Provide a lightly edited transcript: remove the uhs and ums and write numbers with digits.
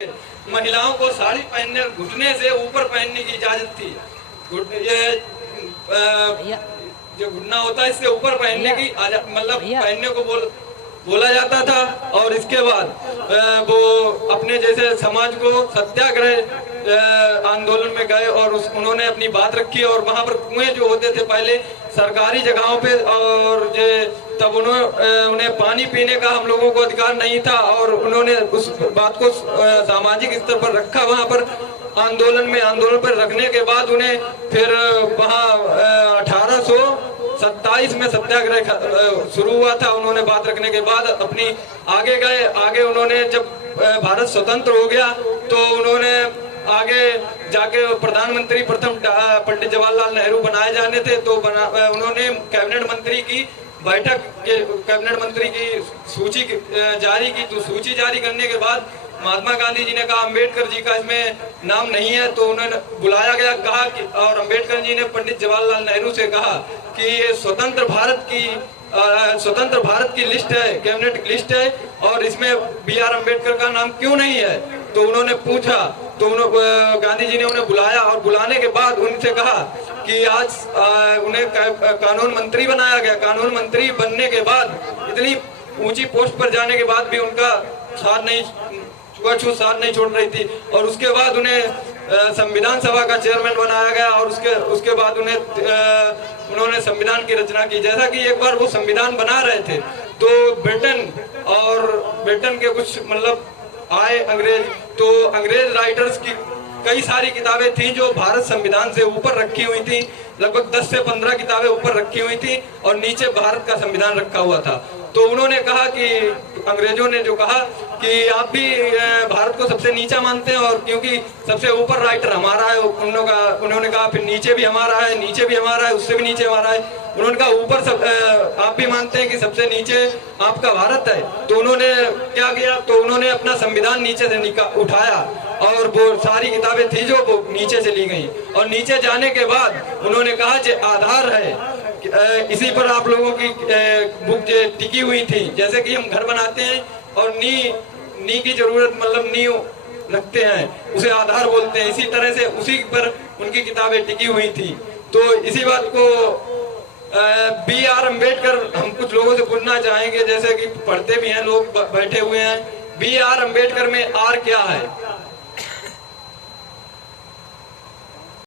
महिलाओं को साड़ी पहनने घुटने से ऊपर पहनने की इजाजत थी। ये जो घुटना होता है इससे ऊपर पहनने की मतलब पहनने को बोला जाता था। और इसके बाद वो अपने जैसे समाज को सत्याग्रह आंदोलन में गए और उन्होंने अपनी बात रखी। और वहां पर कुएं जो होते थे पहले सरकारी जगहों पे, और तब उन्हें पानी पीने का हम लोगों को अधिकार नहीं था, और उन्होंने उस बात को सामाजिक स्तर पर रखा। वहां पर आंदोलन पर रखने के बाद उन्हें फिर वहां 1827 में सत्याग्रह शुरू हुआ था। उन्होंने बात रखने के बाद अपनी आगे गए। आगे उन्होंने जब भारत स्वतंत्र हो गया तो उन्होंने आगे जाके प्रधानमंत्री प्रथम पंडित जवाहरलाल नेहरू बनाए जाने थे, तो उन्होंने कैबिनेट मंत्री की कैबिनेट मंत्री की सूची जारी की। तो सूची जारी करने के बाद महात्मा गांधी जी ने कहा अम्बेडकर जी का इसमें नाम नहीं है, तो उन्हें बुलाया गया। कहा कि और अम्बेडकर जी ने पंडित जवाहरलाल नेहरू से कहा कि ये स्वतंत्र भारत की लिस्ट है, कैबिनेट की लिस्ट है, और इसमें B.R. अम्बेडकर का नाम क्यों नहीं है। तो उन्होंने पूछा, तो गांधी जी ने उन्हें बुलाया और बुलाने के बाद उनसे कहा कि आज उन्हें कानून मंत्री बनाया गया। कानून मंत्री बनने के बाद इतनी ऊंची पोस्ट पर जाने के बाद भी उनका साथ नहीं छोड़ रही थी। और उसके बाद उन्हें संविधान सभा का चेयरमैन बनाया गया। और उसके बाद उन्होंने संविधान की रचना की। जैसा कि एक बार वो संविधान बना रहे थे तो ब्रिटेन के कुछ मतलब आए अंग्रेज, तो अंग्रेज राइटर्स की कई सारी किताबें थी जो भारत संविधान से ऊपर रखी हुई थी। लगभग 10 से 15 किताबें ऊपर रखी हुई थी और नीचे भारत का संविधान रखा हुआ था। तो उन्होंने कहा कि अंग्रेजों ने जो कहा कि आप भी भारत को सबसे नीचा मानते हैं, और क्योंकि सबसे ऊपर राइटर हमारा है। उन्होंने कहा फिर नीचे भी हमारा है, नीचे भी हमारा है, उससे भी नीचे हमारा है। उन्होंने कहा ऊपर सब आप भी मानते हैं कि सबसे नीचे आपका भारत है। तो उन्होंने क्या किया, तो उन्होंने अपना संविधान नीचे से उठाया और वो सारी किताबें थी जो वो नीचे चली गई। और नीचे जाने के बाद उन्होंने कहा जो आधार है इसी पर आप लोगों की बुक टिकी हुई थी। जैसे कि हम घर बनाते हैं और नी की जरूरत मतलब नींव रखते हैं, उसे आधार बोलते हैं। इसी तरह से उसी पर उनकी किताबें टिकी हुई थी। तो इसी बात को B.R. अम्बेडकर हम कुछ लोगों से पूछना चाहेंगे, जैसे कि पढ़ते भी हैं लोग बैठे हुए हैं। B.R. अम्बेडकर में आर क्या है?